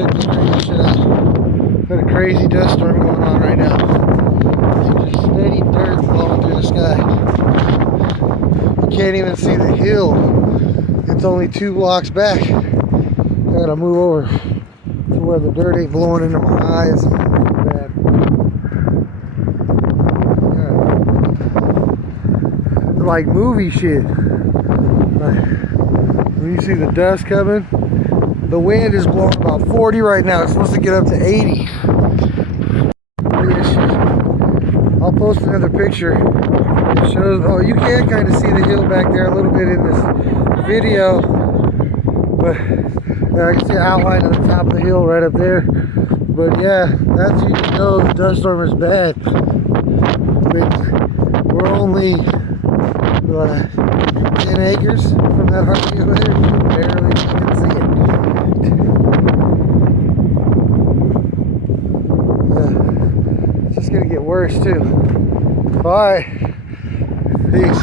check this crazy shit out. Got a crazy dust storm going on right now. Just steady dirt blowing through the sky. You can't even see the hill. It's only 2 blocks back. I gotta move over to where the dirt ain't blowing into my eyes. Bad. Yeah. Like movie shit. When you see the dust coming, the wind is blowing about 40 right now. It's supposed to get up to 80. Look at this shit. I'll post another picture. It shows, oh, you can kind of see the hill back there a little bit in this video. But I can see the outline of the top of the hill right up there. But yeah, that's you can know the dust storm is bad. We're only 10 acres from that Harvey over there. You can barely fucking see it. It's just gonna get worse too. Bye. Peace.